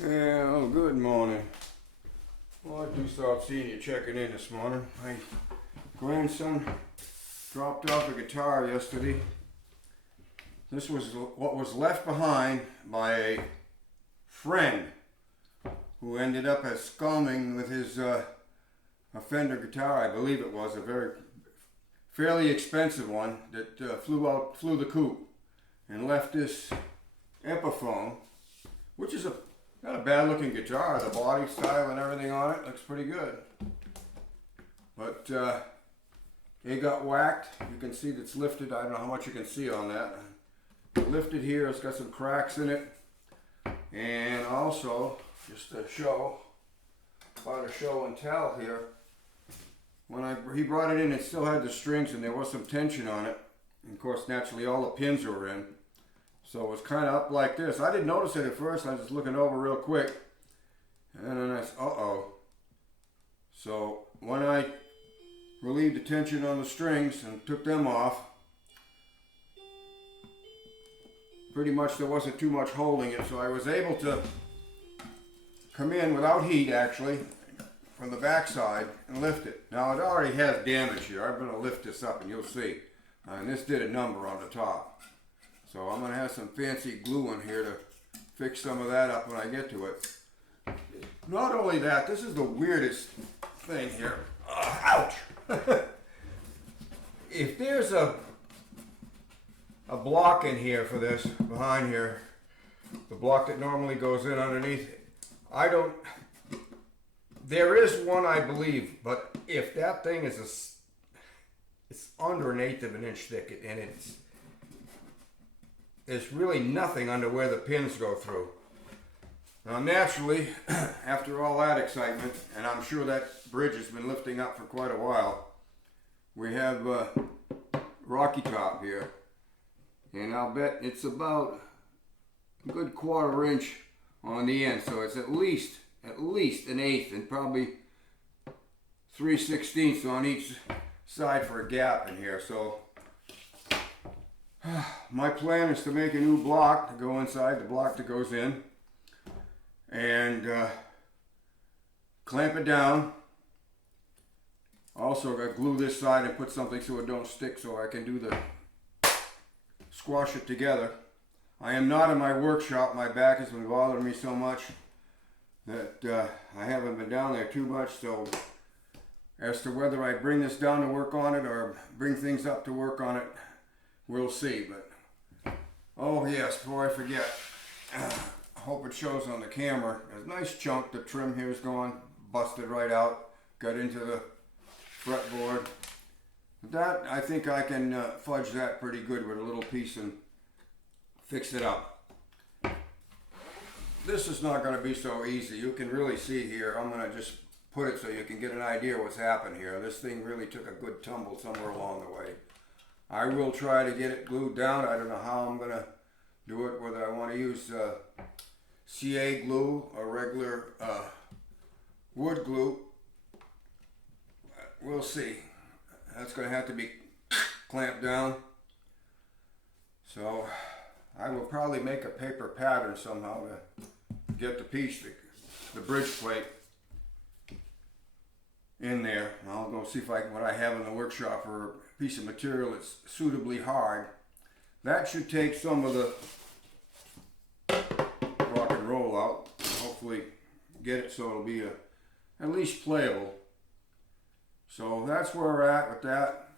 Yeah, oh, good morning. Well, I do start seeing you checking in this morning. My grandson dropped off a guitar yesterday. This was what was left behind by a friend who ended up absconding with his a Fender guitar, I believe it was, a fairly expensive one that flew the coop, and left this Epiphone, which is not a bad looking guitar. The body style and everything on it looks pretty good. But it got whacked. You can see that's lifted. I don't know how much you can see on that. Lifted here. It's got some cracks in it. And also, just to show, about a show and tell here, when he brought it in, it still had the strings and there was some tension on it. And of course, naturally, all the pins were in. So it was kind of up like this. I didn't notice it at first. I was just looking over real quick. And then I said, uh-oh. So when I relieved the tension on the strings and took them off, pretty much there wasn't too much holding it. So I was able to come in without heat, actually, from the backside and lift it. Now it already has damage here. I'm going to lift this up and you'll see. And this did a number on the top. So I'm going to have some fancy glue in here to fix some of that up when I get to it. Not only that, this is the weirdest thing here. Ouch! If there's a block in here for this, behind here, the block that normally goes in underneath, there is one, I believe, but if that thing is it's under 1/8 of an inch thick, and there's really nothing under where the pins go through. Now naturally, after all that excitement, and I'm sure that bridge has been lifting up for quite a while, we have Rocky Top here. And I'll bet it's about a good 1/4 inch on the end. So it's at least 1/8 and probably 3/16 on each side for a gap in here. So my plan is to make a new block to go inside the block that goes in and clamp it down. Also got to glue this side and put something so it don't stick so I can do the squash it together. I am not in my workshop. My back has been bothering me so much that I haven't been down there too much. So as to whether I bring this down to work on it or bring things up to work on it, we'll see. But oh yes, before I forget, I hope it shows on the camera. There's a nice chunk. The trim here is gone, busted right out, got into the fretboard. That, I think I can fudge that pretty good with a little piece and fix it up. This is not going to be so easy. You can really see here. I'm going to just put it so you can get an idea what's happened here. This thing really took a good tumble somewhere along the way. I will try to get it glued down. I don't know how I'm going to do it, whether I want to use CA glue or regular wood glue. We'll see. That's going to have to be clamped down. So I will probably make a paper pattern somehow to get the piece, the bridge plate in there. And I'll go see if what I have in the workshop for a piece of material that's suitably hard. That should take some of the rock and roll out and hopefully get it so it'll be at least playable. So that's where we're at with that.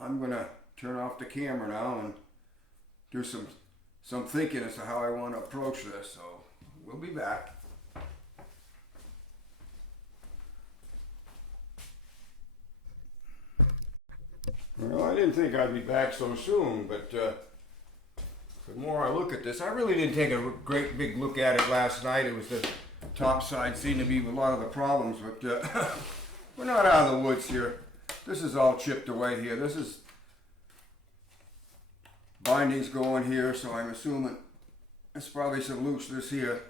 I'm going to turn off the camera now and do some thinking as to how I want to approach this. So we'll be back. Well, I didn't think I'd be back so soon, but the more I look at this, I really didn't take a great big look at it last night. It was the top side seemed to be a lot of the problems, but we're not out of the woods here. This is all chipped away here. This is bindings going here, so I'm assuming it's probably some looseness here.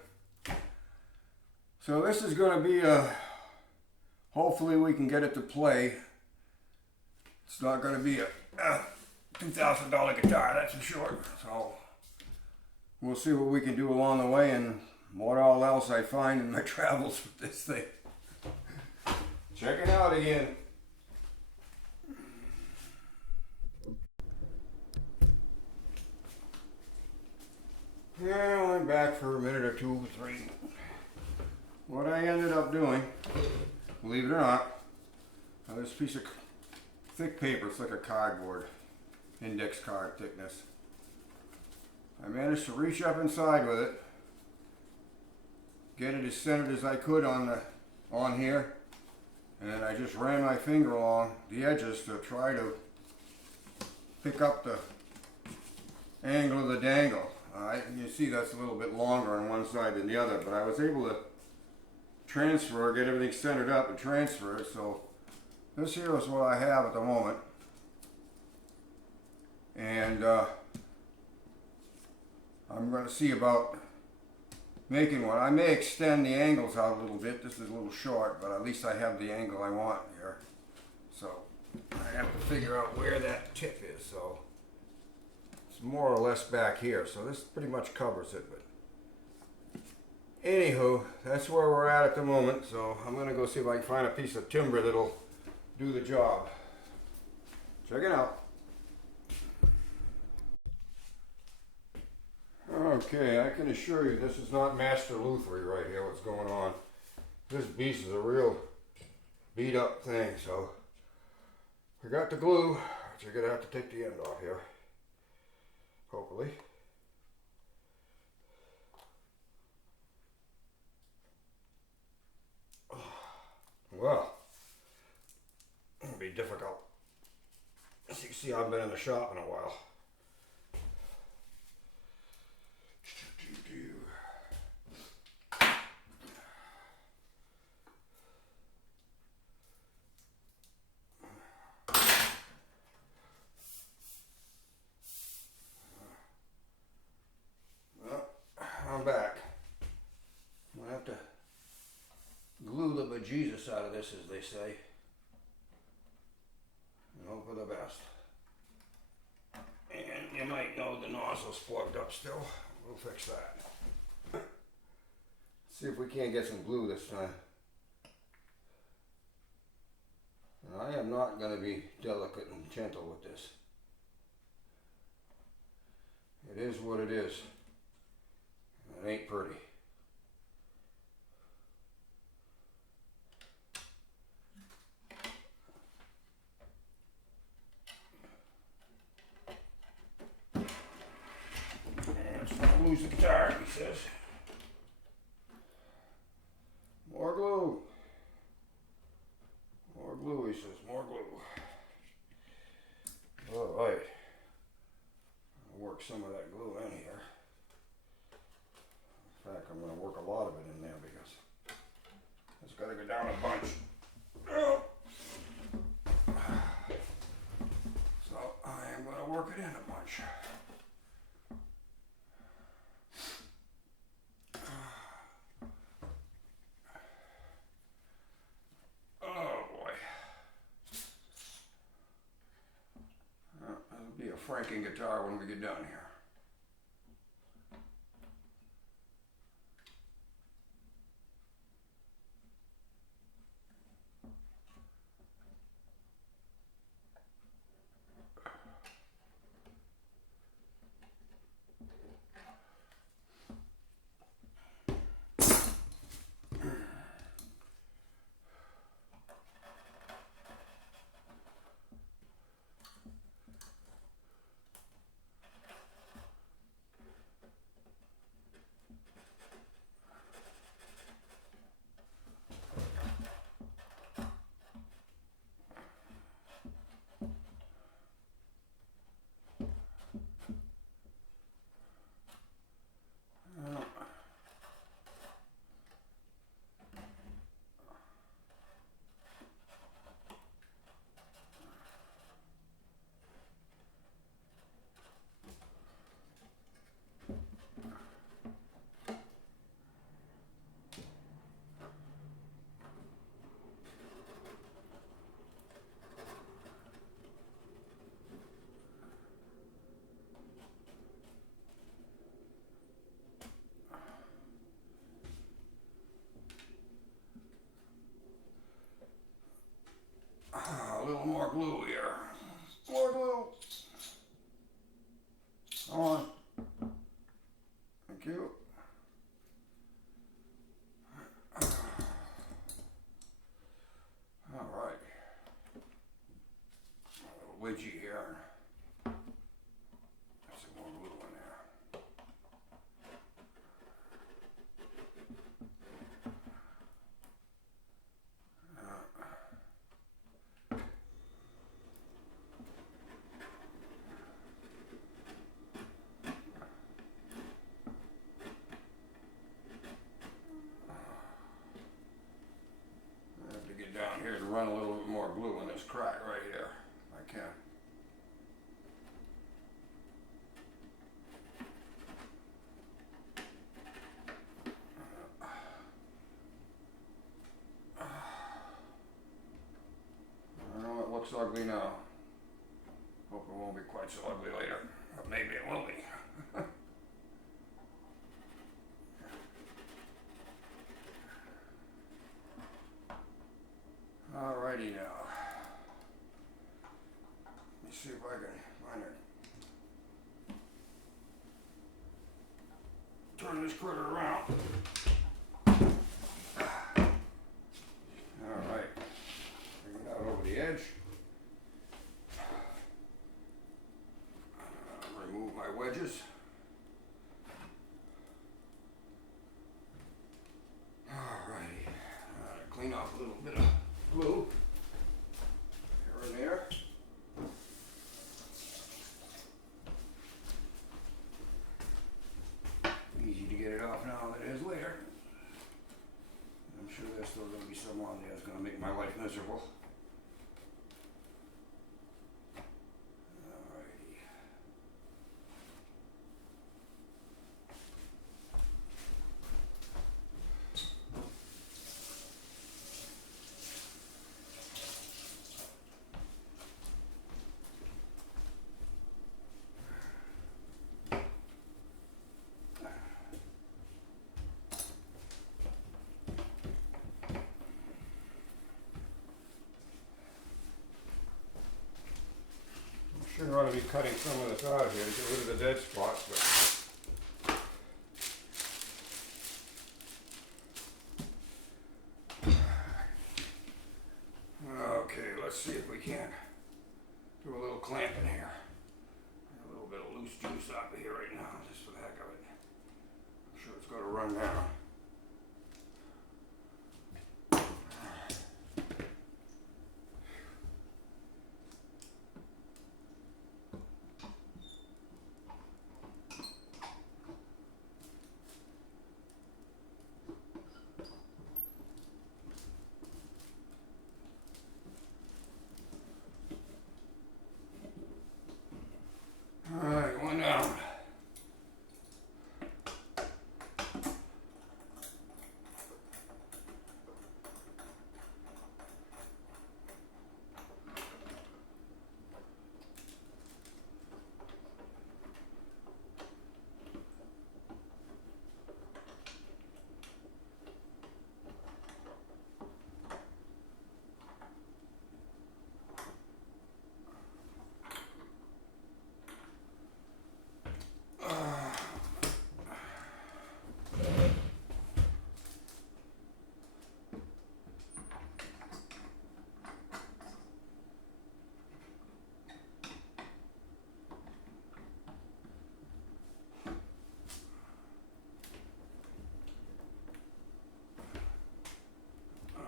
So this is going to be hopefully we can get it to play. It's not going to be a $2,000 guitar, that's for sure. So we'll see what we can do along the way, and what all else I find in my travels with this thing. Check it out again. Well, I'm back for a minute or two, 3. What I ended up doing, believe it or not, this piece of thick paper, it's like a cardboard, index card thickness. I managed to reach up inside with it, get it as centered as I could on here, and then I just ran my finger along the edges to try to pick up the angle of the dangle. Alright, you see that's a little bit longer on one side than the other, but I was able to transfer, get everything centered up and transfer it. So this here is what I have at the moment. And I'm going to see about making one. I may extend the angles out a little bit. This is a little short, but at least I have the angle I want here. So I have to figure out where that tip is. So it's more or less back here. So this pretty much covers it. But anywho, that's where we're at the moment. So I'm going to go see if I can find a piece of timber that'll do the job. Check it out. Okay, I can assure you this is not master luthery right here, what's going on. This beast is a real beat up thing, so I got the glue, which you're gonna have to take the end off here, hopefully. Well, it'll be difficult. As you can see, I've been in the shop in a while. I'm back. I'm gonna have to glue the bejesus out of this, as they say, and hope for the best. And you might know the nozzle's plugged up still. We'll fix that. See if we can't get some glue this time. And I am not going to be delicate and gentle with this. It is what it is. It ain't pretty. Let's not lose the guitar, he says. More glue. More glue, he says. More glue. Alright. I'll work some of that glue in here. In fact, I'm going to work a lot of it in there because it's got to go down a bunch. So I am going to work it in a bunch. Oh boy. That'll be a franking guitar when we get done here. more glue here. More glue. Come on. Thank you. All right. A little wedgie here. That's some more glue in there. Down here to run a little bit more glue in this crack right here. I can. I know it looks ugly now. Hope it won't be quite so ugly later. But maybe it will be. Alrighty now. Let me see if I can find it. Turn this critter around. Alright. Bring it out over the edge. Remove my wedges. Alrighty. Clean off a little bit of glue here and there. Easy to get it off now than it is later. I'm sure there's still going to be some on there that's going to make my life miserable. Alrighty. Sure ought to be cutting some of this out here to get rid of the dead spots, but okay, let's see if we can do a little clamping here. A little bit of loose juice out of here right now, just for the heck of it. I'm sure it's going to run down. Alright, one down.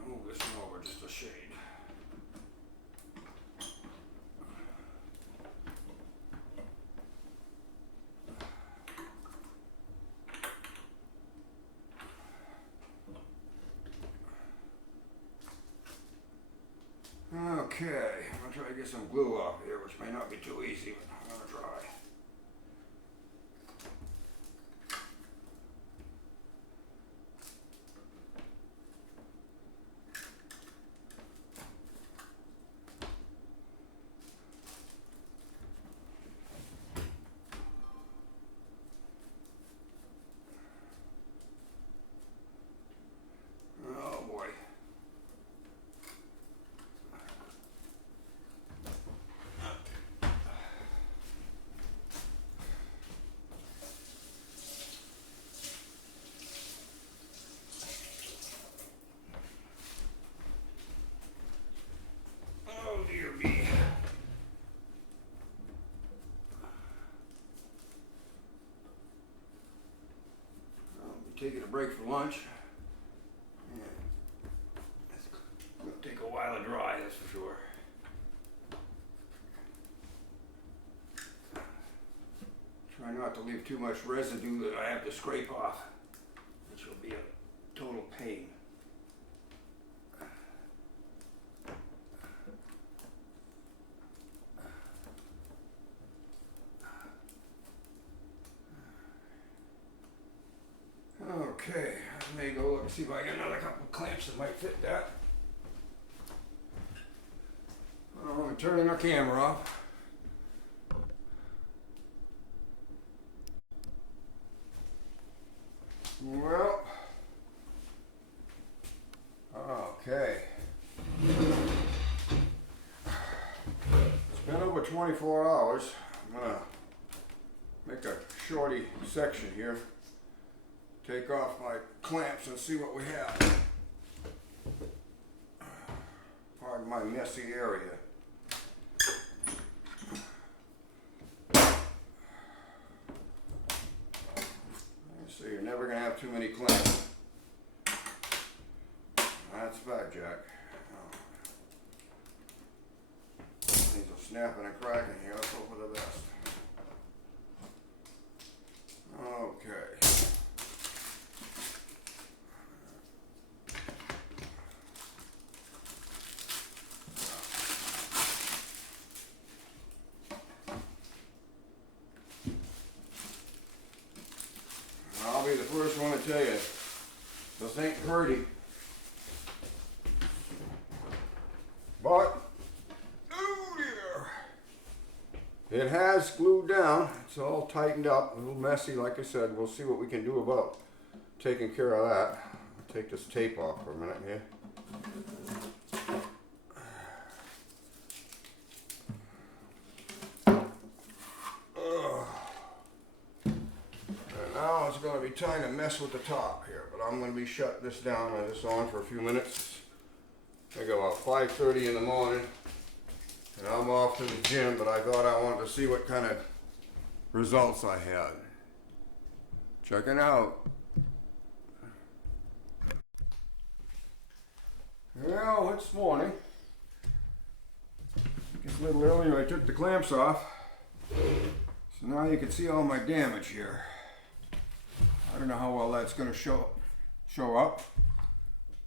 Move this one over just a shade. Okay, I'm gonna try to get some glue off here, which may not be too easy, but I'm gonna try. not to leave too much residue that I have to scrape off, which will be a total pain. Okay, I may go look and see if I get another couple of clamps that might fit that. I'm turning our camera off. Well, okay. It's been over 24 hours. I'm gonna make a shorty section here. Take off my clamps and see what we have. Pardon my messy area. So you're never going to have too many clamps. That's fact, Jack. These are snapping and cracking here. Let's hope for the best. Okay. I'll be the first one to tell you, this ain't pretty. But, oh dear, it has glued down. It's all tightened up, a little messy, like I said. We'll see what we can do about taking care of that. I'll take this tape off for a minute here. Now it's going to be time to mess with the top here, but I'm going to be shutting this down and this on for a few minutes. I think about 5:30 in the morning, and I'm off to the gym, but I thought I wanted to see what kind of results I had. Checking out. Well, it's morning. Just a little earlier I took the clamps off, so now you can see all my damage here. I don't know how well that's going to show up,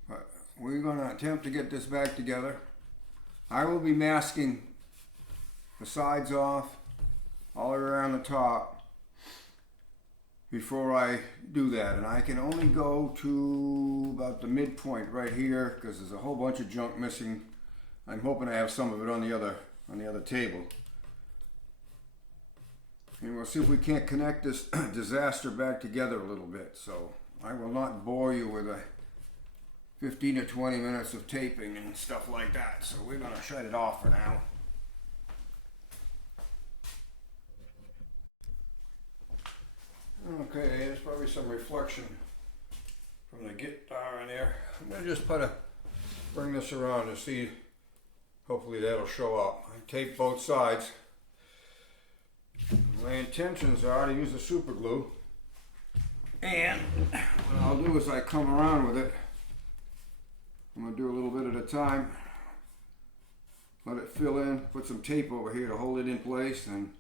but we're going to attempt to get this back together. I will be masking the sides off all around the top before I do that, and I can only go to about the midpoint right here because there's a whole bunch of junk missing. I'm hoping to have some of it on the other table. And we'll see if we can't connect this disaster back together a little bit. So I will not bore you with a 15 or 20 minutes of taping and stuff like that. So we're going to shut it off for now. Okay, there's probably some reflection from the guitar in there. I'm going to just bring this around to see. Hopefully that'll show up. I taped both sides. My intentions are to use the super glue, and what I'll do is I come around with it. I'm going to do a little bit at a time, let it fill in, put some tape over here to hold it in place, and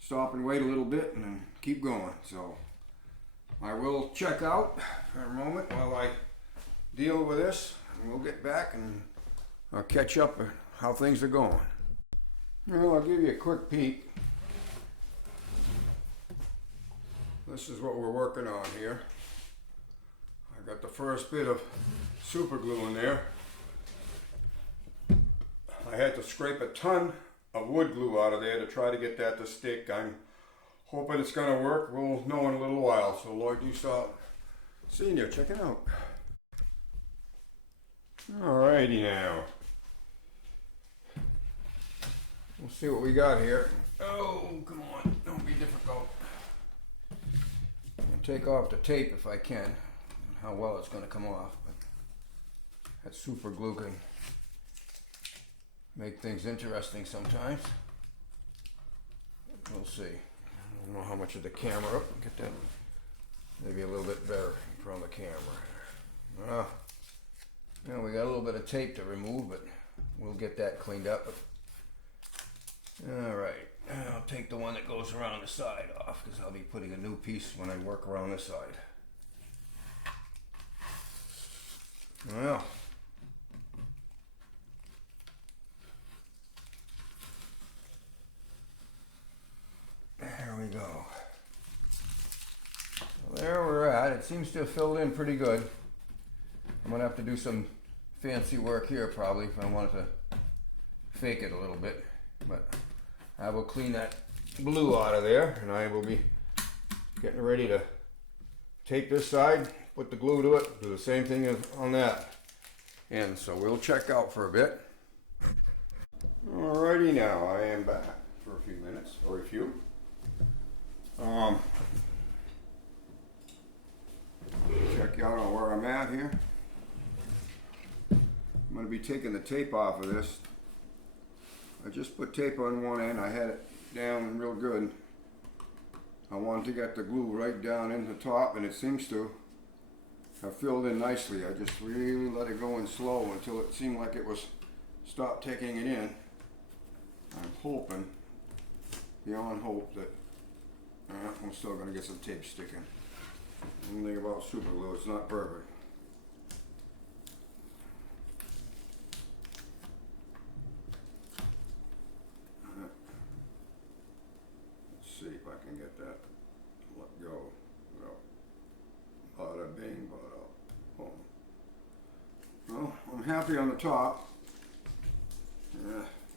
stop and wait a little bit and then keep going. So I will check out for a moment while I deal with this, and we'll get back and I'll catch up on how things are going. Well, I'll give you a quick peek. This is what we're working on here. I got the first bit of super glue in there. I had to scrape a ton of wood glue out of there to try to get that to stick. I'm hoping it's going to work. We'll know in a little while. So Lord, you saw seeing you. Check it out. Alrighty now. We'll see what we got here. Oh, come on. Don't be difficult. Take off the tape if I can, and how well it's going to come off, but that super glue can make things interesting sometimes. We'll see. I don't know how much of the camera, get that maybe a little bit better in front of the camera. You know, we got a little bit of tape to remove, but we'll get that cleaned up. But Alright, I'll take the one that goes around the side off because I'll be putting a new piece when I work around this side. Well, there we go. So there we're at. It seems to have filled in pretty good. I'm going to have to do some fancy work here probably if I wanted to fake it a little bit. But I will clean that glue out of there and I will be getting ready to take this side, put the glue to it, do the same thing as on that. And so we'll check out for a bit. Alrighty, now I am back for a few minutes, or a few. Check you out on where I'm at here. I'm going to be taking the tape off of this. I just put tape on one end. I had it down real good. I wanted to get the glue right down in the top, and it seems to have filled in nicely. I just really let it go in slow until it seemed like it was stopped taking it in. I'm hoping, beyond hope, that I'm still going to get some tape sticking. One thing about super glue, it's not perfect. Let's see if I can get that to let go without bada bing, bada boom. Well, I'm happy on the top.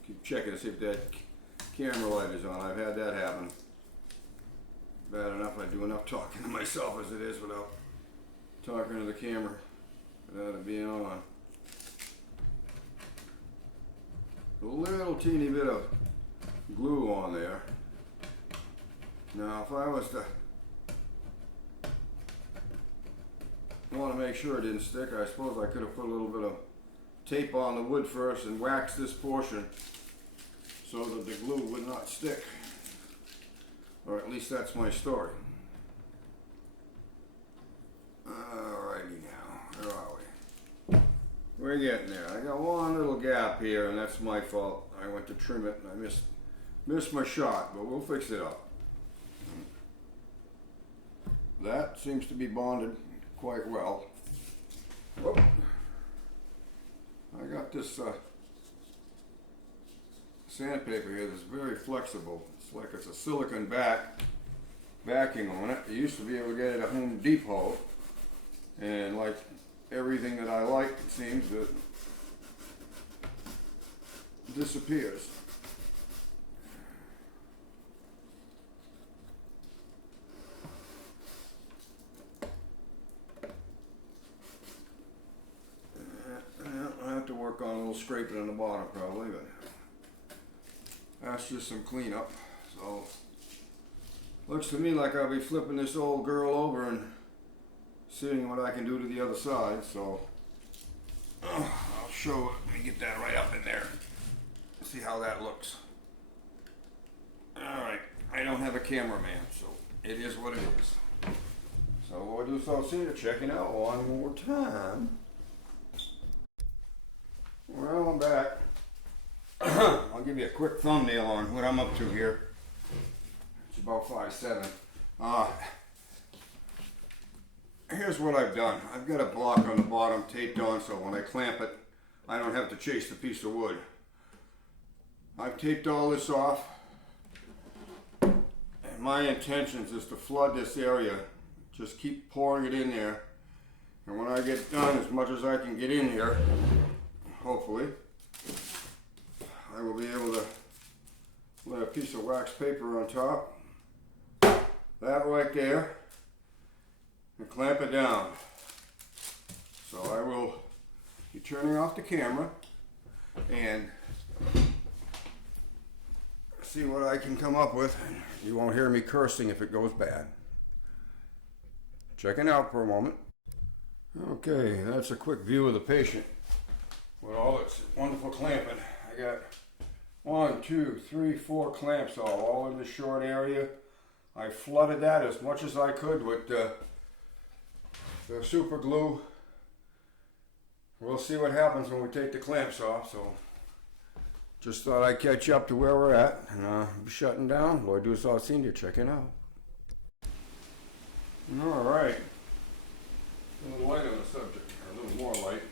Keep checking to see if that camera light is on. I've had that happen. Bad enough I do enough talking to myself as it is without talking to the camera without it being on. A little teeny bit of glue on there. Now if I was to want to make sure it didn't stick, I suppose I could have put a little bit of tape on the wood first and waxed this portion so that the glue would not stick. Or at least that's my story. Alrighty now, where are we? We're getting there. I got one little gap here and that's my fault. I went to trim it and I missed my shot, but we'll fix it up. That seems to be bonded quite well. Whoop. I got this sandpaper here that's very flexible. It's like it's a silicone backing on it. You used to be able to get it at Home Depot, and like everything that I like, it seems that disappears. I have to work on a little scraping on the bottom probably, but that's just some cleanup. So looks to me like I'll be flipping this old girl over and seeing what I can do to the other side. So I'll show it and get that right up in there. See how that looks. Alright, I don't have a cameraman, so it is what it is. So we'll do so soon to checking out one more time. Well, I'm back. I'll give you a quick thumbnail on what I'm up to here. It's about 5'7". Here's what I've done. I've got a block on the bottom taped on so when I clamp it, I don't have to chase the piece of wood. I've taped all this off, and my intentions is to flood this area. Just keep pouring it in there, and when I get done as much as I can get in here, hopefully, I will be able to lay a piece of wax paper on top, that right there, and clamp it down. So I will be turning off the camera and see what I can come up with. You won't hear me cursing if it goes bad. Checking out for a moment. Okay, that's a quick view of the patient with all its wonderful clamping. I got 1, 2, 3, 4 clamps all in this short area. I flooded that as much as I could with the super glue. We'll see what happens when we take the clamps off. So just thought I'd catch you up to where we're at, and shutting down. Lord do us all senior checking out. All right. A little light on the subject, a little more light.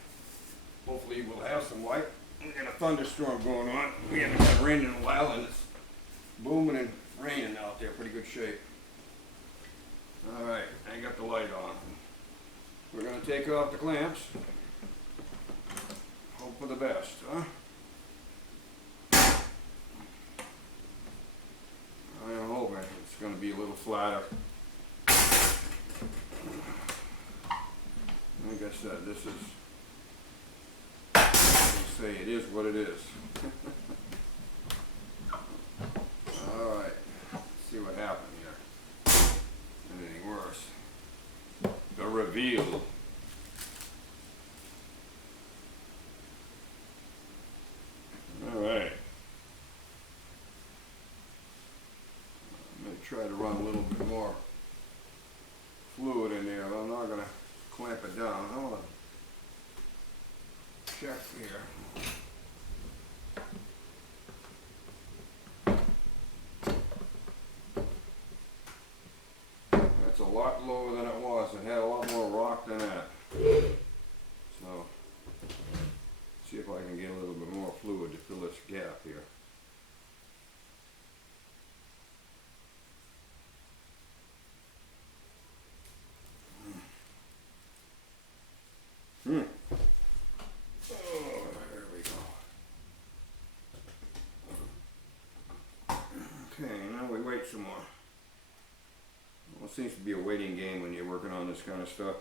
Hopefully we'll have some light. We got a thunderstorm going on. We haven't had rain in a while, and it's booming and raining out there. Pretty good shape. All right, I got the light on. We're gonna take off the clamps. Hope for the best, huh? I'm hoping it's gonna be a little flatter. Like I said, this is, let's say it is what it is. All right, let's see what happened here. Anything worse? The reveal. All right. I'm going to try to run a little bit more fluid in there, but I'm not going to clamp it down. I want to check here. That's a lot lower than it was. It had a lot more rock than that. So, see if I can get a little bit more fluid to fill this gap here. Oh, there we go. Okay, now we wait some more. Well, it seems to be a waiting game when you're working on this kind of stuff.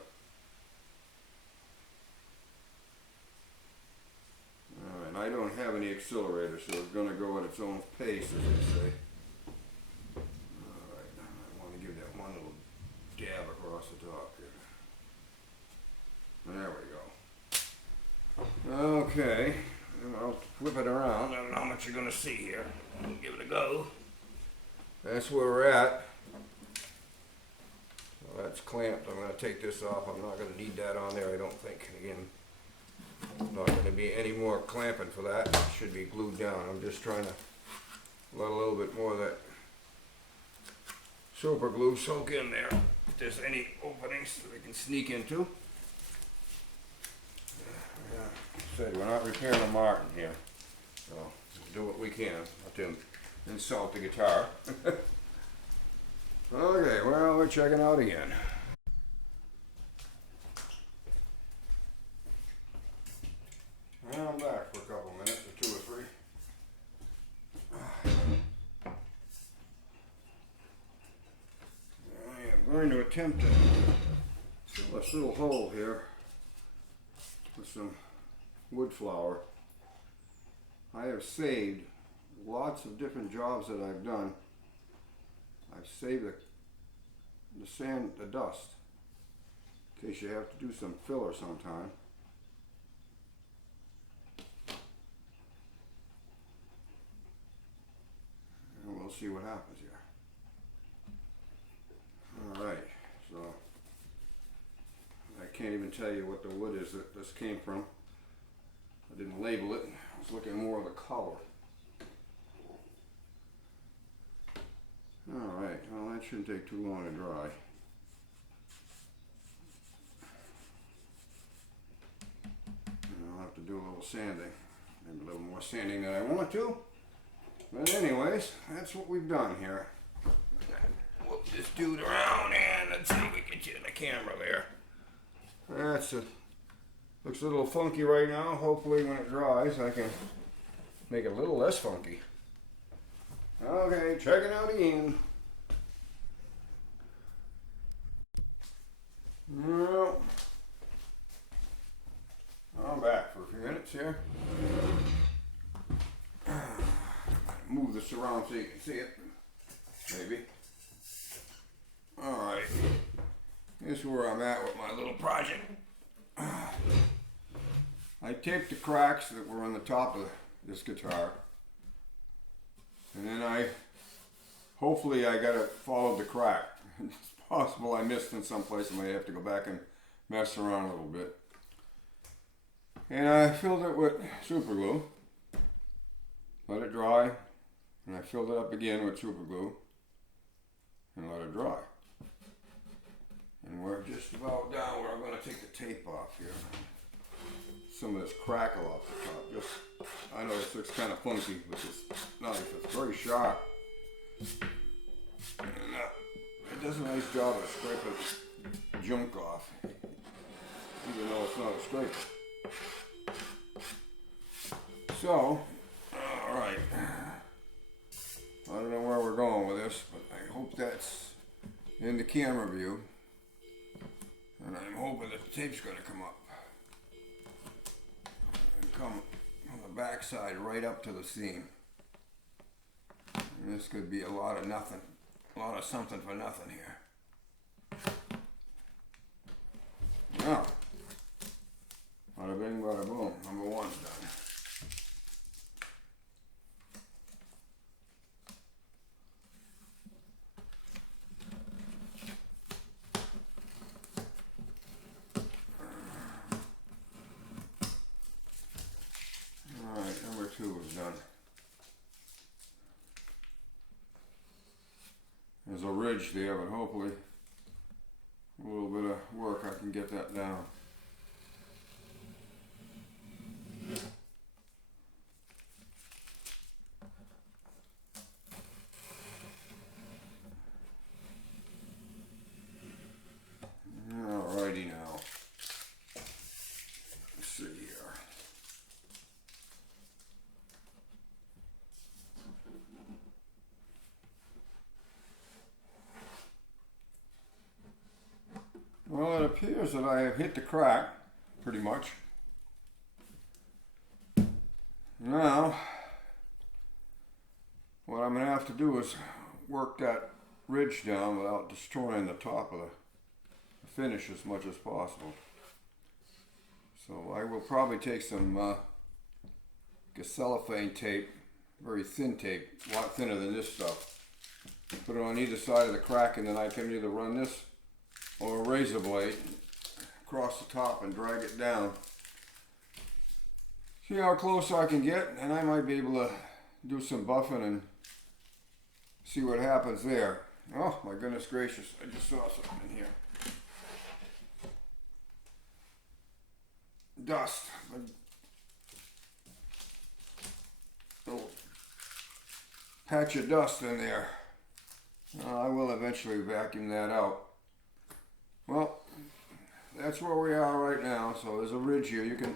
Alright, I don't have any accelerator, so it's going to go at its own pace, as they say. Alright, I want to give that one little dab across the top here. There we go. Okay, and I'll flip it around. I don't know how much you're going to see here. Give it a go. That's where we're at. So that's clamped. I'm going to take this off. I'm not going to need that on there, I don't think. Again, not going to be any more clamping for that. It should be glued down. I'm just trying to let a little bit more of that super glue soak in there. If there's any openings that we can sneak into. Said we're not repairing a Martin here, so we'll do what we can not to insult the guitar. Okay, well, we're checking out again. Well, I'm back for a couple minutes, or 2 or 3. I am going to attempt to fill this little hole here with some wood flour. I have saved lots of different jobs that I've done. I've saved the sand, the dust, in case you have to do some filler sometime. And we'll see what happens here. Alright, so I can't even tell you what the wood is that this came from. I didn't label it. I was looking more of the color. Alright, well that shouldn't take too long to dry. And I'll have to do a little sanding. Maybe a little more sanding than I want to. But anyways, that's what we've done here. Whoop this dude around and let's see if we can get you in the camera there. That's it. Looks a little funky right now. Hopefully when it dries I can make it a little less funky. Okay, check it out again. Well, I'm back for a few minutes here. Move this around so you can see it. Maybe. Alright. Here's where I'm at with my little project. I taped the cracks that were on the top of this guitar. And then hopefully I got it followed the crack. It's possible I missed in some place. I may have to go back and mess around a little bit. And I filled it with super glue. let it dry, and I filled it up again with super glue and let it dry. And we're just about down where I'm going to take the tape off here. Some of this crackle off the top. Just, I know this looks kind of funky with this knife. It's very sharp. And it does a nice job of scraping junk off, even though it's not a scraper. So, alright. I don't know where we're going with this, but I hope that's in the camera view. And I'm hoping that the tape's going to come up. And come on the back side right up to the seam. And this could be a lot of nothing. A lot of something for nothing here. Now, bada bing, bada boom. Number one's done. Alright, number two is done. There's a ridge there, but hopefully a little bit of work I can get that down. Alrighty now. Let's see here. Well, it appears that I have hit the crack, pretty much. Now, what I'm going to have to do is work that ridge down without destroying the top of the finish as much as possible. So I will probably take some cellophane tape, very thin tape, a lot thinner than this stuff. Put it on either side of the crack, and then I can either run this or a razor blade across the top and drag it down. See how close I can get, and I might be able to do some buffing and see what happens there. Oh my goodness gracious, I just saw something in here. Dust. A little patch of dust in there. I will eventually vacuum that out. Well, that's where we are right now. So there's a ridge here. You can,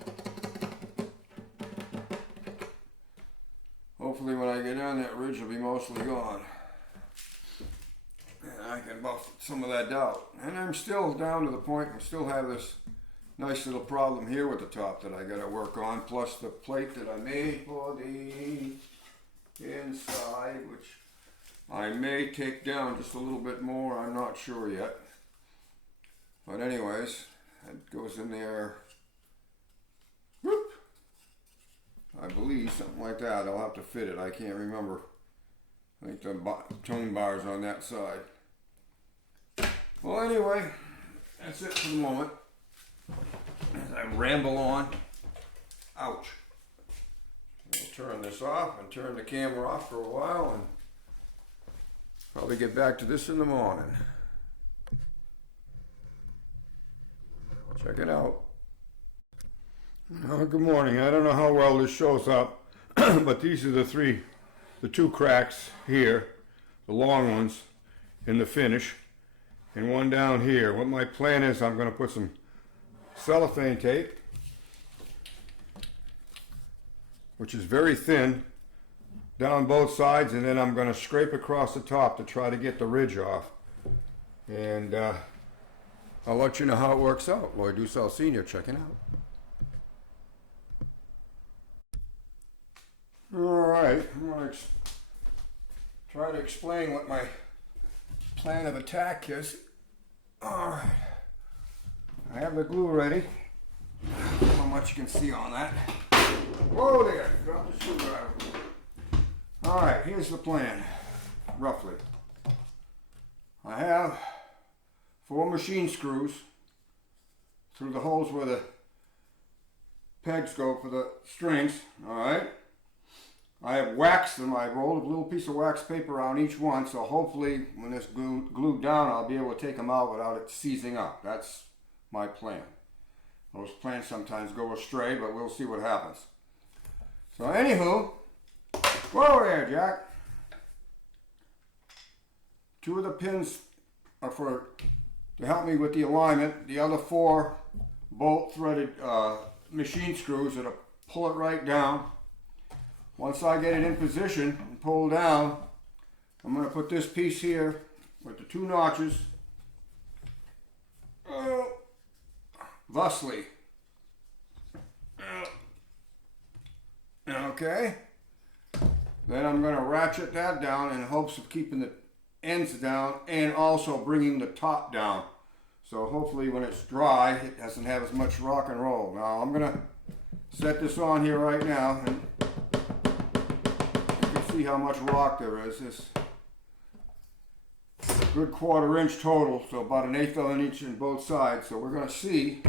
hopefully when I get down, that ridge will be mostly gone. And I can buff some of that out. And I'm still down to the point, I still have this nice little problem here with the top that I got to work on, plus the plate that I made for the inside, which I may take down just a little bit more. I'm not sure yet. But anyways, it goes in there. Whoop! I believe something like that. I'll have to fit it. I can't remember. I think the tone bar's on that side. Well, anyway, that's it for the moment. As I ramble on. Ouch. I'll turn this off and turn the camera off for a while and probably get back to this in the morning. Check it out. Oh, good morning. I don't know how well this shows up, but these are the two cracks here, the long ones in the finish, and one down here. What my plan is, I'm going to put some cellophane tape, which is very thin, down both sides, and then I'm going to scrape across the top to try to get the ridge off. And I'll let you know how it works out. Lloyd Dussel Sr. checking out. Alright, I'm going to try to explain what my plan of attack is. Alright, I have the glue ready. I don't know how much you can see on that. Whoa there, drop the screwdriver. Alright, here's the plan, roughly. I have 4 machine screws through the holes where the pegs go for the strings, alright? I have waxed them. I rolled a little piece of wax paper on each one, so hopefully when this glued down, I'll be able to take them out without it seizing up. That's my plan. Those plans sometimes go astray, but we'll see what happens. So anywho, whoa there, Jack. 2 of the pins are to help me with the alignment. The other 4 bolt threaded machine screws that'll pull it right down. Once I get it in position and pull down, I'm going to put this piece here with the 2 notches thusly. Okay. Then I'm going to ratchet that down in hopes of keeping the ends down and also bringing the top down. So hopefully when it's dry, it doesn't have as much rock and roll. Now I'm going to set this on here right now, and you can see how much rock there is. This good 1/4 inch total, so about 1/8 of an inch in both sides. So we're going to see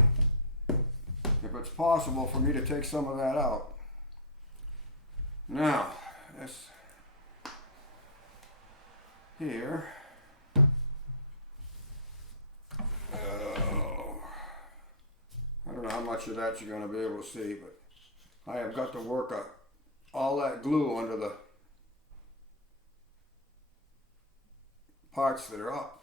if it's possible for me to take some of that out. Now, this here. I don't know how much of that you're going to be able to see, but I have got to work all that glue under the parts that are up.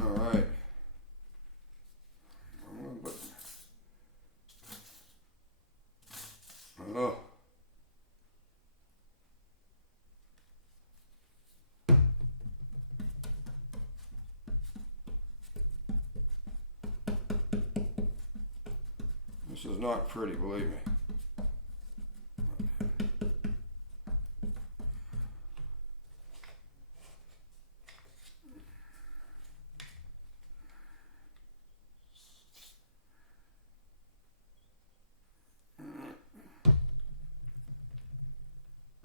Alright. Oh. This is not pretty, believe me.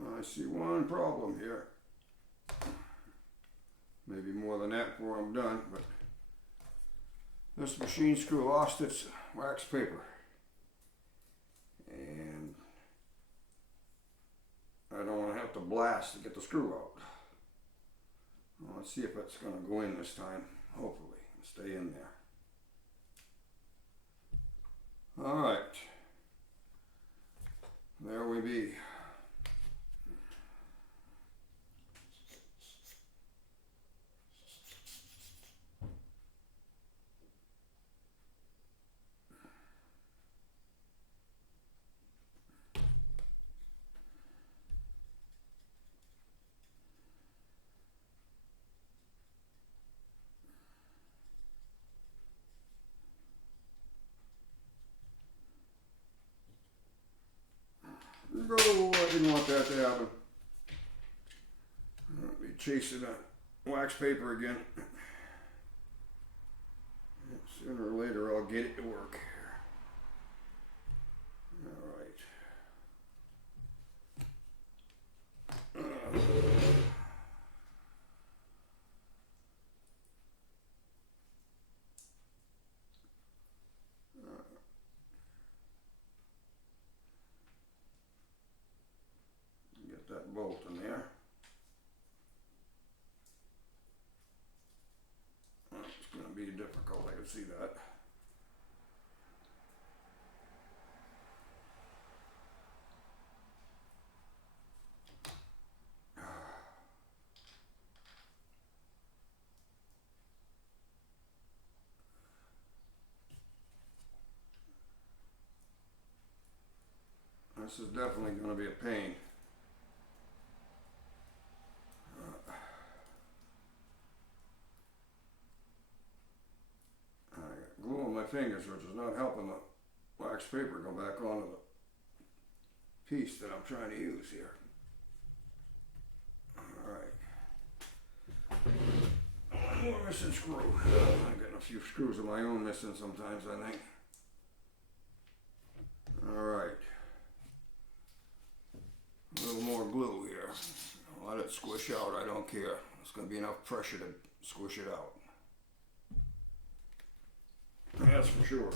I see one problem here. Maybe more than that before I'm done, but this machine screw lost its wax paper. And I don't want to have to blast to get the screw out. Well, let's see if it's going to go in this time, hopefully, and stay in there. Alright. There we be. No, I didn't want that to happen. I'll be chasing that wax paper again. Sooner or later I'll get it to work. Alright. Get that bolt in there. It's going to be difficult, I can see that. This is definitely going to be a pain. I got glue on my fingers, which is not helping the wax paper go back onto the piece that I'm trying to use here. Alright. One more missing screw. I'm getting a few screws of my own missing sometimes, I think. Alright. A little more glue here. there. Let it squish out, I don't care. It's going to be enough pressure to squish it out. That's for sure.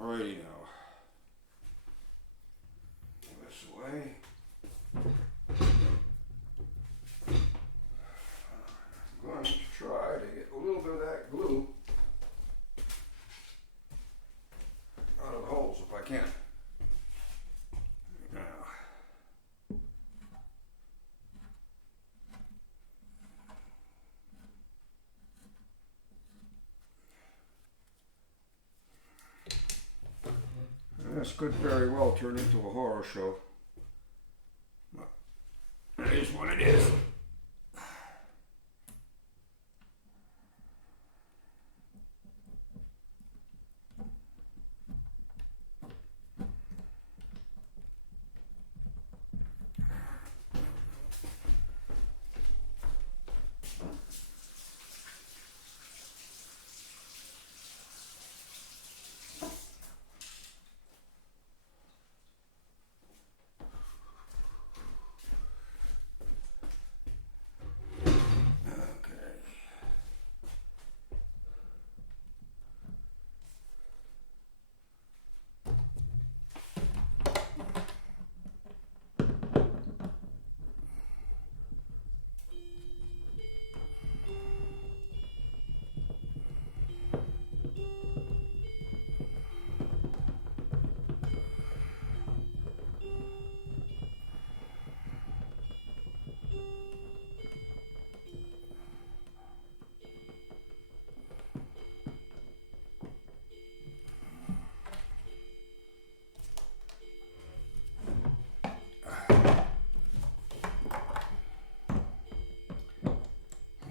Alrighty now. This way. I'm going to try to get a little bit of that glue out of the holes if I can. Now. This could very well turn into a horror show. But it is what it is.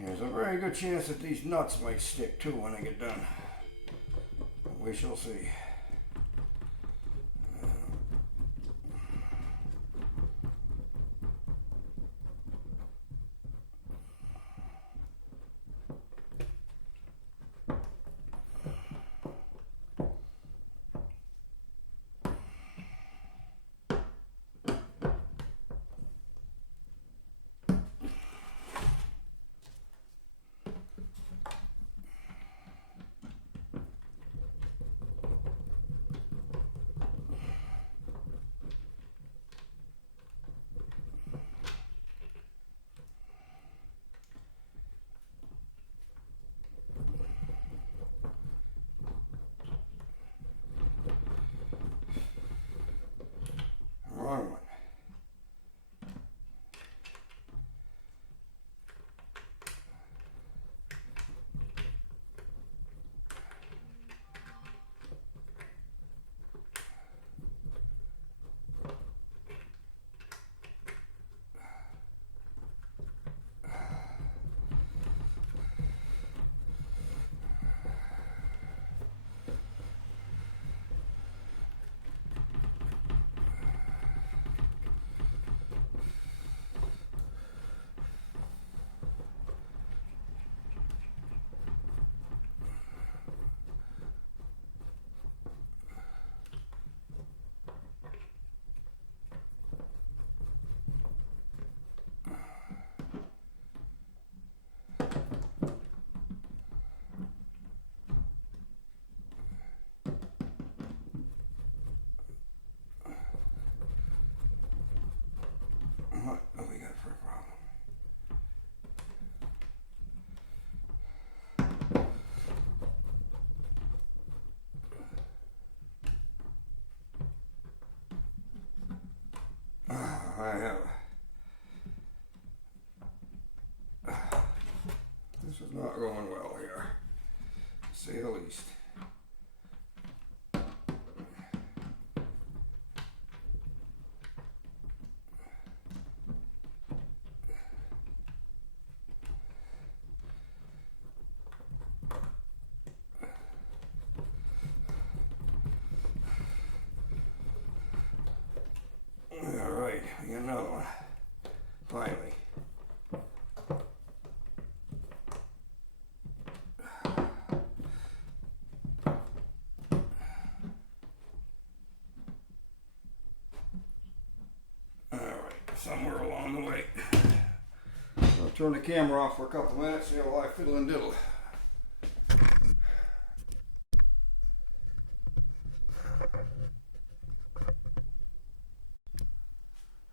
There's a very good chance that these nuts might stick too when I get done. We shall see. somewhere along the way. I'll turn the camera off for a couple minutes, see how I fiddle and diddle.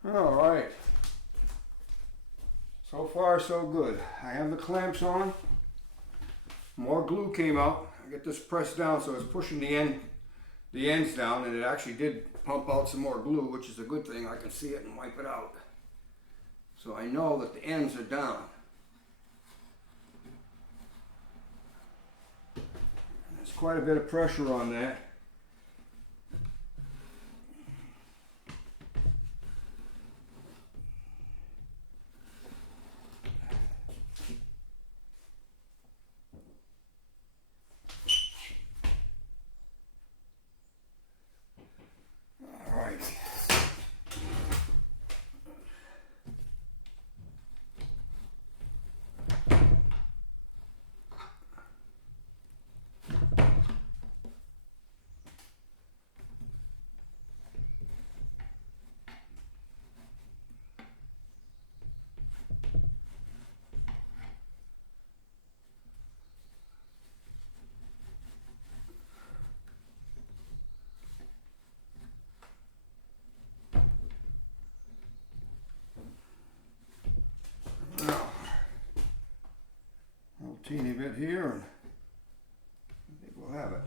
All right. So far, so good. I have the clamps on. More glue came out. I get this pressed down so it's pushing the ends down, and it actually did pump out some more glue, which is a good thing. I can see it and wipe it out. So I know that the ends are down. There's quite a bit of pressure on that. Teeny bit here, and I think we'll have it.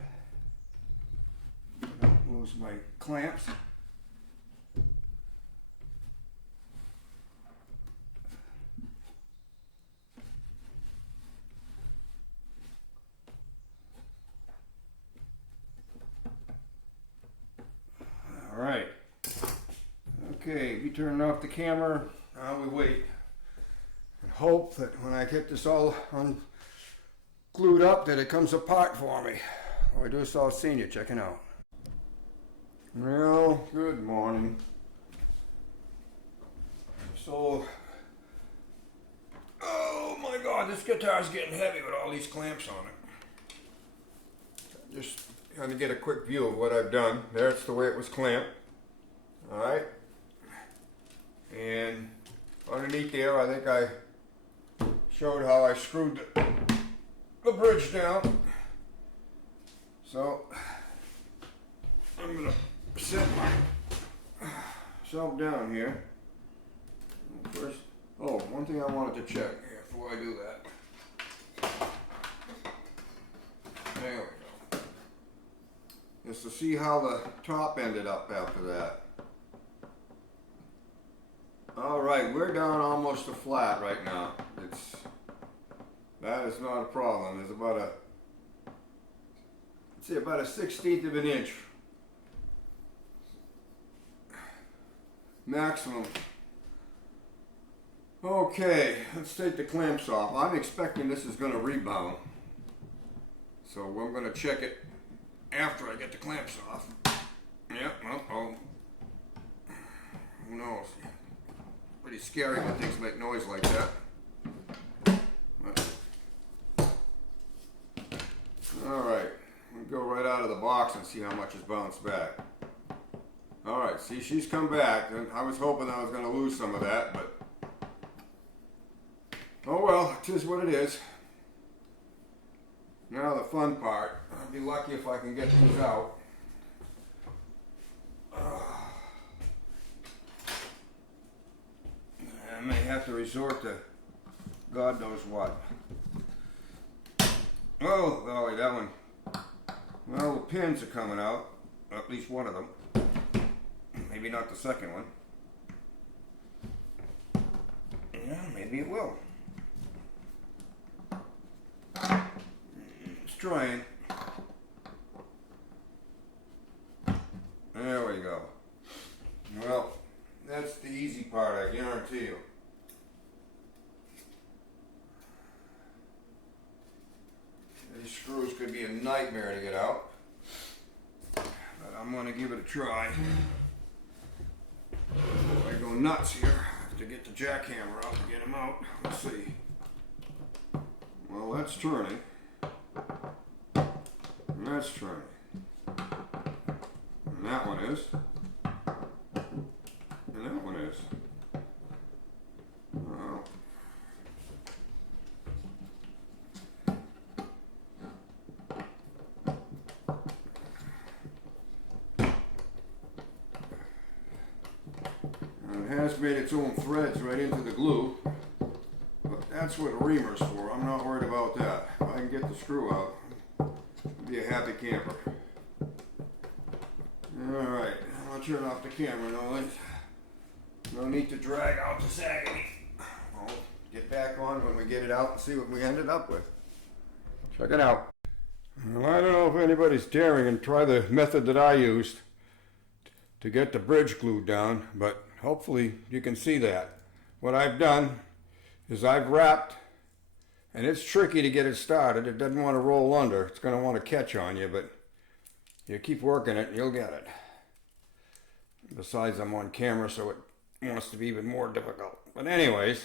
I don't lose my clamps. All right. Okay, we turn off the camera. Now we wait and hope that when I get this all glued up that it comes apart for me. While I do this, all senior checking out. Well, good morning. So, oh my God, this guitar's getting heavy with all these clamps on it. Just trying to get a quick view of what I've done. That's the way it was clamped. All right. And underneath there, I think I showed how I screwed the bridge down. So I'm gonna set myself down here. First, oh, one thing I wanted to check here before I do that. There we go. Just to see how the top ended up after that. All right, we're down almost to flat right now. That is not a problem. There's about about a 1/16 of an inch maximum. Okay, let's take the clamps off. I'm expecting this is going to rebound, so I'm going to check it after I get the clamps off. Yep. Oh, who knows? Pretty scary when things make noise like that. Alright, we'll go right out of the box and see how much is bounced back. Alright, see, she's come back, and I was hoping I was going to lose some of that, but oh well, it is what it is. Now the fun part. I'll be lucky if I can get these out. I may have to resort to God knows what. Oh, golly, that one. Well, the pins are coming out. At least one of them. Maybe not the second one. Yeah, maybe it will. It's trying. There we go. Well, that's the easy part, I guarantee you. These screws could be a nightmare to get out, but I'm going to give it a try. I go nuts here. I have to get the jackhammer out to get them out. Let's see. Well, that's turning. And that's turning. And that one is. And that one is. has made its own threads right into the glue. But that's what a reamer's for. I'm not worried about that. If I can get the screw out, I'll be a happy camper. Alright, I'll turn off the camera now. No need to drag out the sagging. I'll get back on when we get it out and see what we ended up with. Check it out. Well, I don't know if anybody's daring and try the method that I used to get the bridge glued down, but hopefully you can see that. What I've done is I've wrapped, and it's tricky to get it started. It doesn't want to roll under. It's going to want to catch on you, but you keep working it and you'll get it. Besides, I'm on camera, so it wants to be even more difficult. But anyways,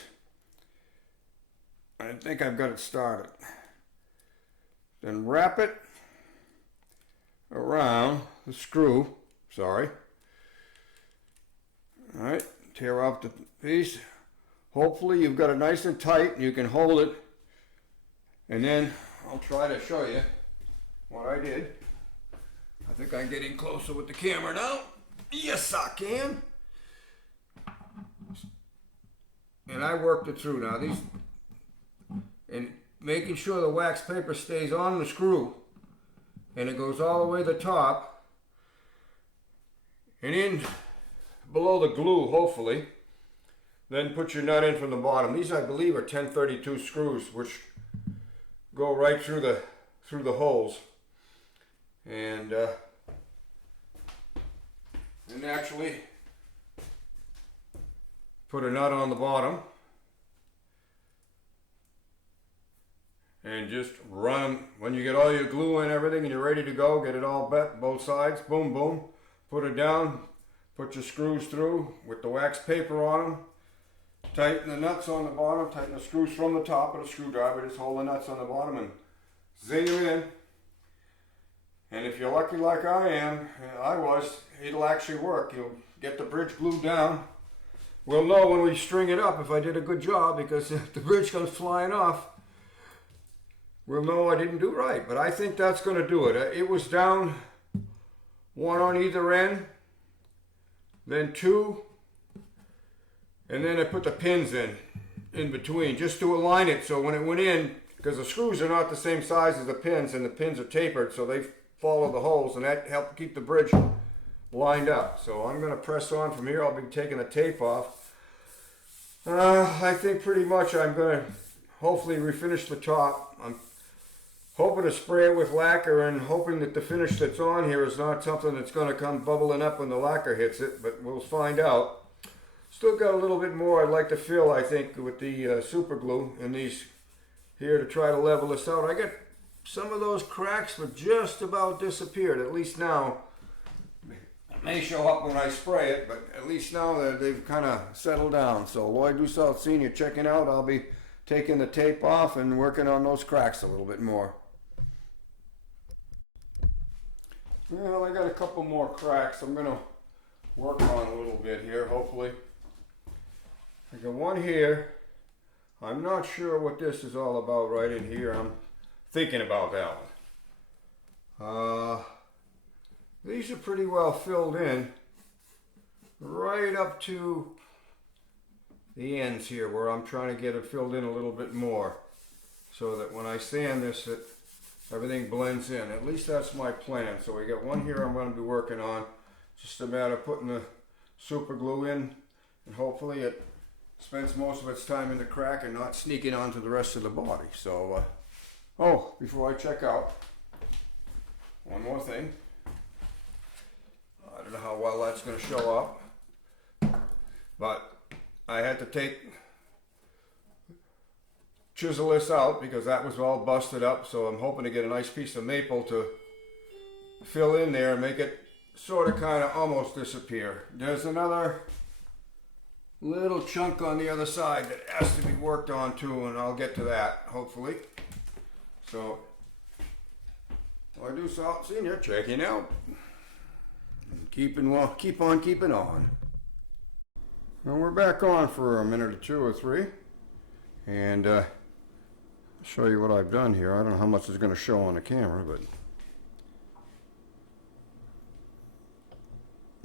I think I've got it started. Then wrap it around the screw. Sorry. Alright, tear off the piece. Hopefully you've got it nice and tight and you can hold it. And then I'll try to show you what I did. I think I'm getting closer with the camera now. Yes, I can. And I worked it through now. And making sure the wax paper stays on the screw. And it goes all the way to the top. And in below the glue, hopefully. Then put your nut in from the bottom. These, I believe, are 1032 screws, which go right through the holes. And actually put a nut on the bottom and just run. When you get all your glue and everything and you're ready to go, get it all bet both sides, boom boom, put it down, put your screws through with the wax paper on them, tighten the nuts on the bottom, tighten the screws from the top of the screwdriver, just hold the nuts on the bottom and zing them in. And if you're lucky like I am, and I was, it'll actually work. You'll get the bridge glued down. We'll know when we string it up if I did a good job, because if the bridge comes flying off, we'll know I didn't do right. But I think that's going to do it. It was down one on either end, then two, and then I put the pins in between just to align it. So when it went in, because the screws are not the same size as the pins, and the pins are tapered, so they follow the holes, and that helped keep the bridge lined up. So I'm going to press on from here. I'll be taking the tape off. I think pretty much I'm going to hopefully refinish the top. I'm hoping to spray it with lacquer and hoping that the finish that's on here is not something that's going to come bubbling up when the lacquer hits it, but we'll find out. Still got a little bit more I'd like to fill, I think, with the super glue in these here to try to level this out. I got some of those cracks, but just about disappeared, at least now. It may show up when I spray it, but at least now that they've kind of settled down. So Lloyd Dussault Sr. checking out. I'll be taking the tape off and working on those cracks a little bit more. Well, I got a couple more cracks I'm going to work on a little bit here, hopefully. I got one here. I'm not sure what this is all about right in here. I'm thinking about that one. These are pretty well filled in right up to the ends here where I'm trying to get it filled in a little bit more so that when I sand this, everything blends in. At least that's my plan. So we got one here I'm going to be working on. Just a matter of putting the super glue in, and hopefully it spends most of its time in the crack and not sneaking onto the rest of the body. So, oh, before I check out, one more thing. I don't know how well that's going to show up, but I had to chisel this out because that was all busted up. So I'm hoping to get a nice piece of maple to fill in there and make it sort of kind of almost disappear. There's another little chunk on the other side that has to be worked on too, and I'll get to that hopefully. So I do Salt Senior checking out. Keep on keeping on. Well, we're back on for a minute or two or three, and I'll show you what I've done here. I don't know how much is going to show on the camera, but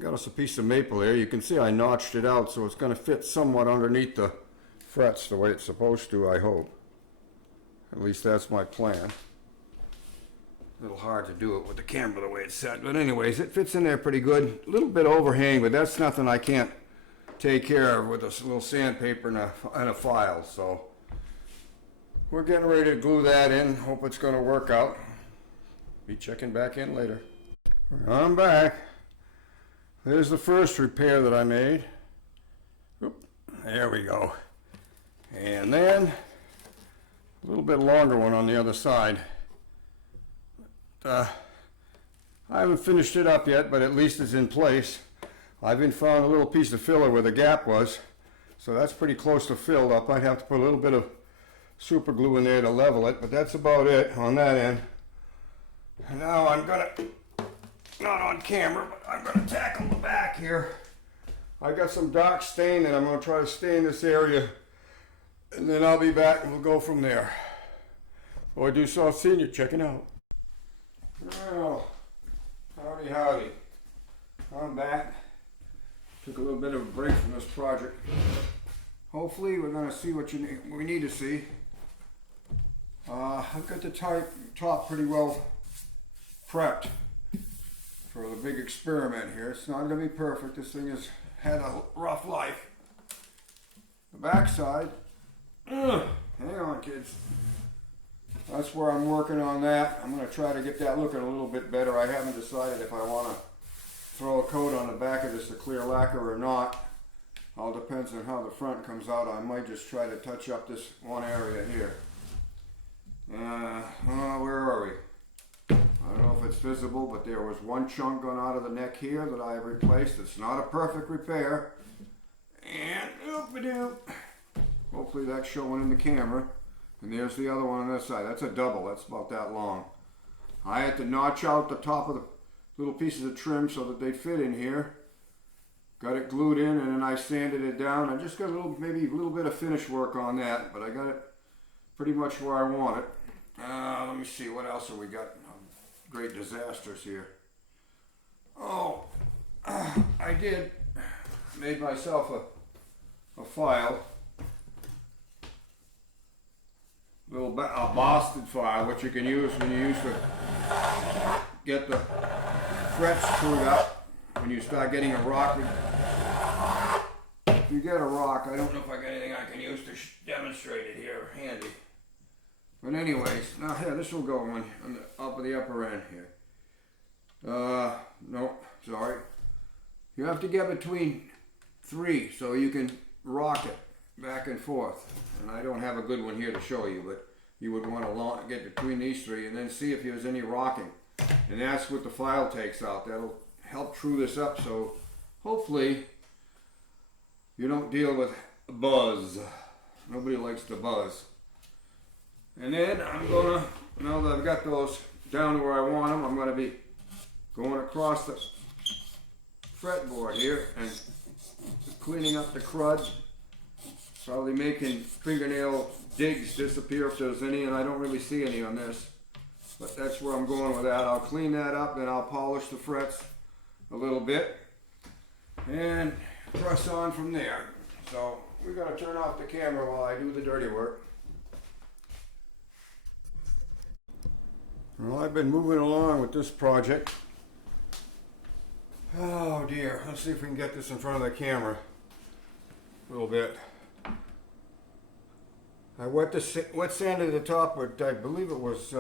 got us a piece of maple here. You can see I notched it out so it's going to fit somewhat underneath the frets the way it's supposed to, I hope. At least that's my plan. A little hard to do it with the camera the way it's set, but anyways, it fits in there pretty good. A little bit overhang, but that's nothing I can't take care of with a little sandpaper and a file. So we're getting ready to glue that in. Hope it's going to work out. Be checking back in later. I'm back. There's the first repair that I made. Oop, there we go. And then a little bit longer one on the other side. I haven't finished it up yet, but at least it's in place. I've even found a little piece of filler where the gap was, so that's pretty close to filled up. I'd have to put a little bit of super glue in there to level it, but that's about it on that end. And now I'm gonna, not on camera, but I'm gonna tackle the back here. I got some dark stain that I'm gonna try to stain this area, and then I'll be back and we'll go from there. Boy, do soft senior checking out. Well, howdy howdy. I'm back. Took a little bit of a break from this project. Hopefully we're going to see what we need to see. I've got the top pretty well prepped for the big experiment here. It's not going to be perfect. This thing has had a rough life. The back side, hang on kids. That's where I'm working on that. I'm going to try to get that looking a little bit better. I haven't decided if I want to throw a coat on the back of this to clear lacquer or not. All depends on how the front comes out. I might just try to touch up this one area here. Where are we? I don't know if it's visible, but there was one chunk gone out of the neck here that I replaced. It's not a perfect repair. And oop-a-doop. Hopefully that's showing in the camera. And there's the other one on this side. That's a double. That's about that long. I had to notch out the top of the little pieces of trim so that they fit in here. Got it glued in, and then I sanded it down. I just got maybe a little bit of finish work on that, but I got it pretty much where I want it. Let me see, what else have we got? Great disasters here. Oh, I made myself a file. A Boston file, which you can use when you use to get the frets screwed up. When you start getting a rock, if you get a rock, I don't know if I got anything I can use to demonstrate it here handy. But anyways, now here, this will go on the up of the upper end here. Nope, sorry. You have to get between 3 so you can rock it back and forth. And I don't have a good one here to show you, but you would want to get between these 3 and then see if there's any rocking. And that's what the file takes out. That'll help true this up, so hopefully you don't deal with buzz. Nobody likes the buzz. And then I'm gonna, now that I've got those down to where I want them, I'm gonna be going across the fretboard here and cleaning up the crud. Probably making fingernail digs disappear if there's any, and I don't really see any on this. But that's where I'm going with that. I'll clean that up, then I'll polish the frets a little bit and press on from there. So we're going to turn off the camera while I do the dirty work. Well, I've been moving along with this project. Oh dear, let's see if we can get this in front of the camera a little bit. I wet sanded the top with, I believe it was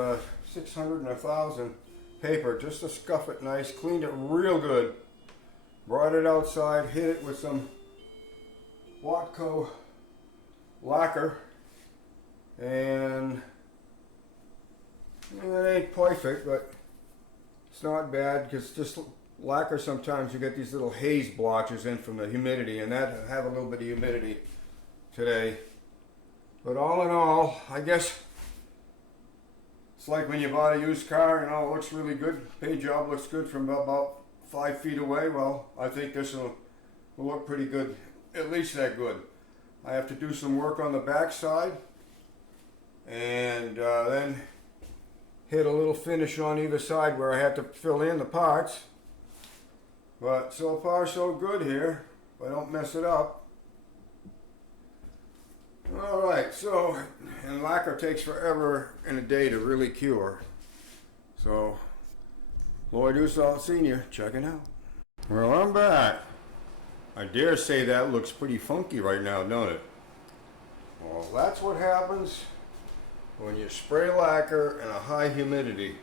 600 and 1,000 paper, just to scuff it nice. Cleaned it real good. Brought it outside, hit it with some Watco lacquer, and it ain't perfect, but it's not bad, because just lacquer, sometimes you get these little haze blotches in from the humidity, and that have a little bit of humidity today. But all in all, I guess it's like when you buy a used car, you know, it looks really good. Paint job looks good from about 5 feet away. Well, I think this will look pretty good, at least that good. I have to do some work on the back side, and then hit a little finish on either side where I have to fill in the parts. But so far so good here, if I don't mess it up. Alright, so, and lacquer takes forever in a day to really cure. So, Lloyd Usalt Sr., checking out. Well, I'm back. I dare say that looks pretty funky right now, don't it? Well, that's what happens when you spray lacquer in a high humidity.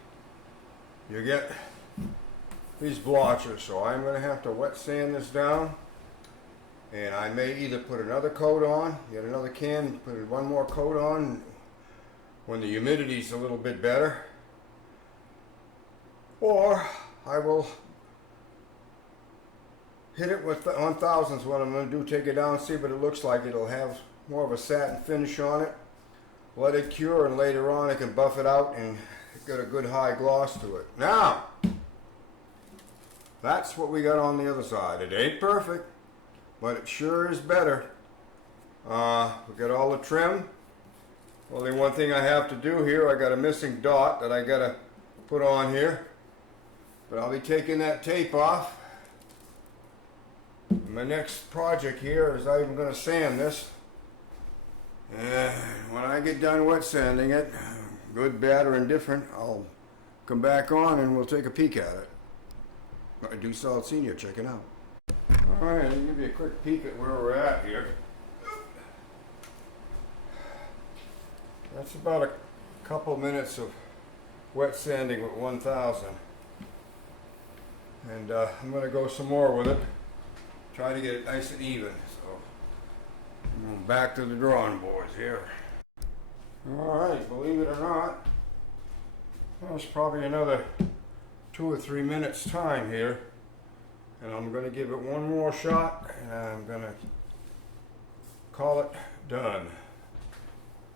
You get these blotches, so I'm going to have to wet sand this down. And I may either put another coat on, get another can, put one more coat on when the humidity's a little bit better. Or I will hit it with 1000s. What I'm going to do, take it down, see what it looks like. It'll have more of a satin finish on it. Let it cure, and later on I can buff it out and get a good high gloss to it. Now, that's what we got on the other side. It ain't perfect, but it sure is better. We got all the trim. Only one thing I have to do here, I got a missing dot that I got to put on here. But I'll be taking that tape off. My next project here is I'm going to sand this. And when I get done wet sanding it, good, bad, or indifferent, I'll come back on and we'll take a peek at it. Usalt Sr., check it out. Alright, I'll give you a quick peek at where we're at here. That's about a couple minutes of wet sanding with 1000. And I'm going to go some more with it. Try to get it nice and even. So I'm going back to the drawing boards here. Alright, believe it or not, there's probably another 2 or 3 minutes time here. And I'm going to give it one more shot, and I'm going to call it done.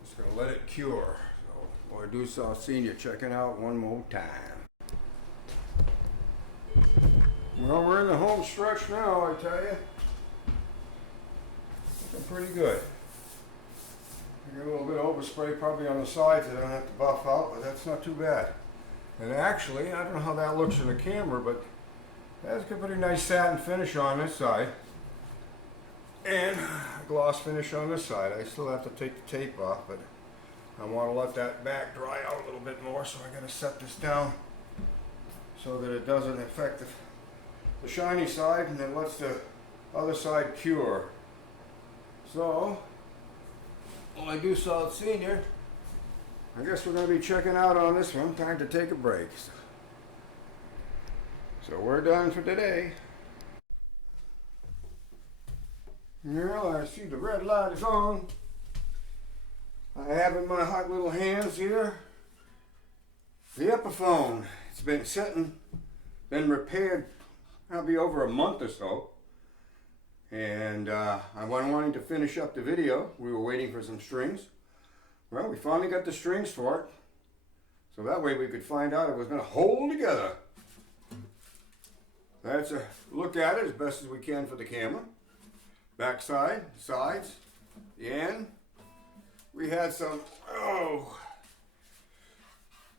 Just going to let it cure. So, Lloyd Usalt Sr. checking out one more time. Well, we're in the home stretch now, I tell you. Looking pretty good. I got a little bit of overspray probably on the sides that I don't have to buff out, but that's not too bad. And actually, I don't know how that looks in the camera, but that's got a pretty nice satin finish on this side. And a gloss finish on this side. I still have to take the tape off, but I want to let that back dry out a little bit more, so I got to set this down so that it doesn't affect the shiny side, and then lets the other side cure. So, Lloyd Usalt Sr., I guess we're going to be checking out on this one. Time to take a break. So we're done for today. Well, I see the red light is on. I have in my hot little hands here the Epiphone. It's been sitting, been repaired probably over a month or so. And I wasn't wanting to finish up the video. We were waiting for some strings. Well, we finally got the strings for it. So that way we could find out if it was going to hold together. That's a look at it as best as we can for the camera. Back side, sides, the end. We had some,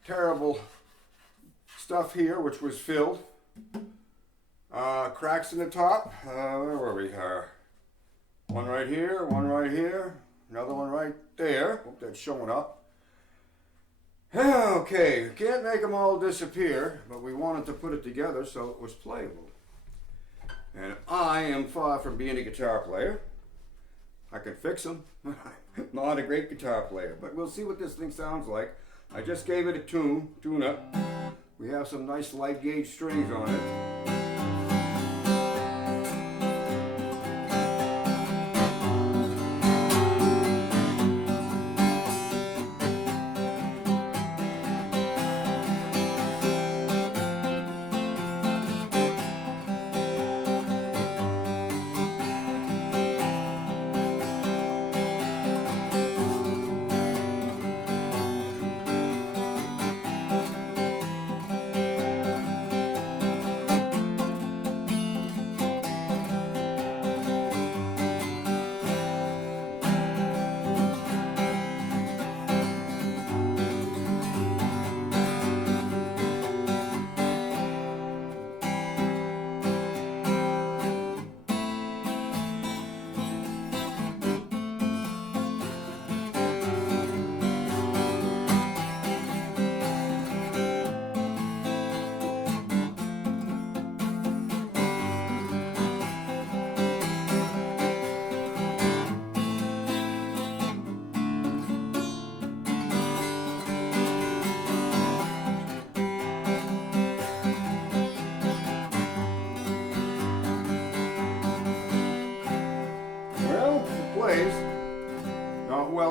terrible stuff here, which was filled. Cracks in the top. Where were we? One right here, another one right there. Hope that's showing up. Okay, can't make them all disappear, but we wanted to put it together so it was playable. And I am far from being a guitar player. I can fix them. I'm not a great guitar player, but we'll see what this thing sounds like. I just gave it a tune-up. We have some nice light gauge strings on it.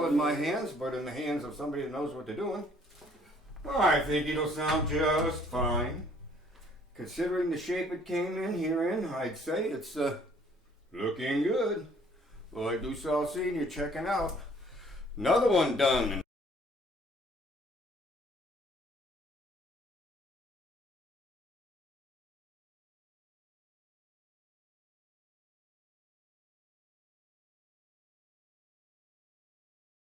well in my hands, but in the hands of somebody that knows what they're doing, I think it'll sound just fine. Considering the shape it came in herein, I'd say it's looking good. Well, I do start seeing you checking out. Another one done.